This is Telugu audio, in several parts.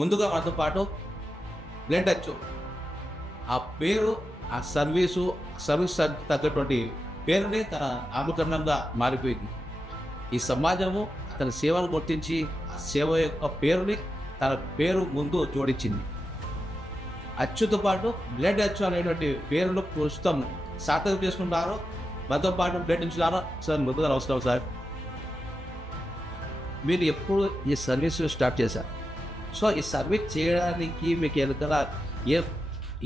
ముందుగా మనతో పాటు బ్లడ్ టచ్ ఆ పేరు ఆ సర్వీసు సర్వీస్ తగ్గటువంటి పేరునే తన నామకరణంగా మారిపోయింది. ఈ సమాజము అతని సేవను గుర్తించి ఆ సేవ యొక్క పేరుని తన పేరు ముందు జోడించింది. అచ్చుతో పాటు బ్లడ్ అచ్చు అనేటువంటి పేరును ప్రస్తుతం సార్థకం చేసుకుంటారు మనతో పాటు బ్లడ్ ఇచ్చున్నారా సార్ ముందుగా అవసరం సార్. మీరు ఎప్పుడు ఈ సర్వీస్ స్టార్ట్ చేశారు? సో ఈ సర్వీస్ చేయడానికి మీకు వెనకాల ఏ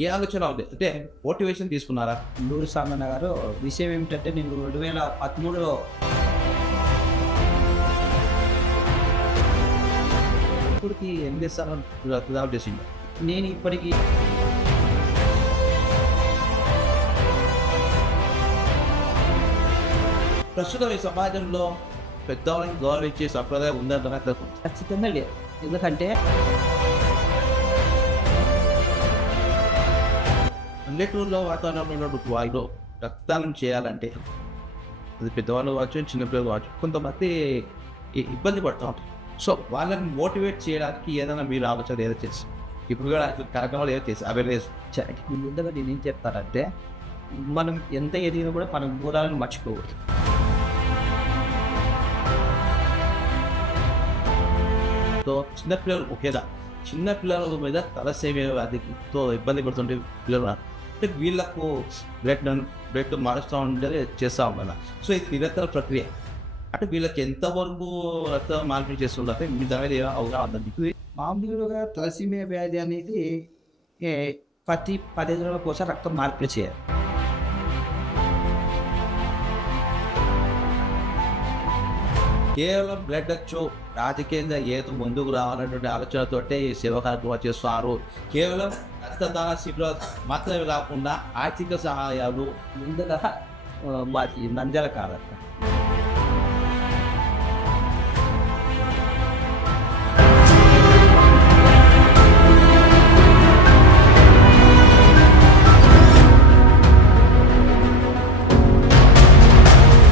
ఏ ఆలోచన ఉంది? అంటే మోటివేషన్ తీసుకున్నారా? నూరు సామన్న గారు విషయం ఏమిటంటే నేను రెండు వేల పదమూడులో ఇప్పటికి సార్లు రక్తదానం చేసిండు? నేను ఇప్పటికీ ప్రస్తుతం ఈ సమాజంలో పెద్దవాళ్ళని గౌరవించే సంప్రదాయం ఉందంటారా ఖచ్చితంగా లేదు. ఎందుకంటే పల్లెటూరులో వాతావరణంలో వాళ్ళు రక్తదానం చేయాలంటే అది పెద్దవాళ్ళు కావచ్చు చిన్నపిల్లలు కావచ్చు కొంతమంది ఇబ్బంది పడుతూ ఉంటారు. సో వాళ్ళని మోటివేట్ చేయడానికి ఏదైనా మీరు ఆలోచన ఏదో చేసి ఇప్పుడు కూడా కార్యక్రమాలు ఏదో చేసి అవేర్నెస్ ముందుగా నేను ఏం చెప్తానంటే మనం ఎంత ఎదిగినా కూడా మన మూలాలను మర్చిపోకూడదు. తో చిన్నపిల్లలు ఒకేదా చిన్నపిల్లల మీద తలసేమ వ్యాధితో ఇబ్బంది పడుతుంటే పిల్లలు అంటే వీళ్ళకు బ్లడ్ బ్లడ్ మారుస్తూ ఉంటే చేస్తూ ఉండాలి. సో ఇది నిరంతర ప్రక్రియ. అంటే వీళ్ళకి ఎంతవరకు రక్త మార్పిడి చేస్తుంటే మీ దాని మీద అవగాహన మామూలుగా తలసీమియా వ్యాధి అనేది ఏ, ప్రతి పదిహేను రోజుల కోసం రక్తం మార్పిడి చేయాలి. కేవలం బ్లడ్ వచ్చు. రాజకీయంగా ఏదో ముందుకు రావాలన్నటువంటి ఆలోచనతోటే ఈ సేవ కార్యక్రమాలు చేస్తున్నారు కేవలం రక్తదాన శిబిరాలు మాత్రమే కాకుండా ఆర్థిక సహాయాలు ముందుగా ఆ, మాది నంద్యాల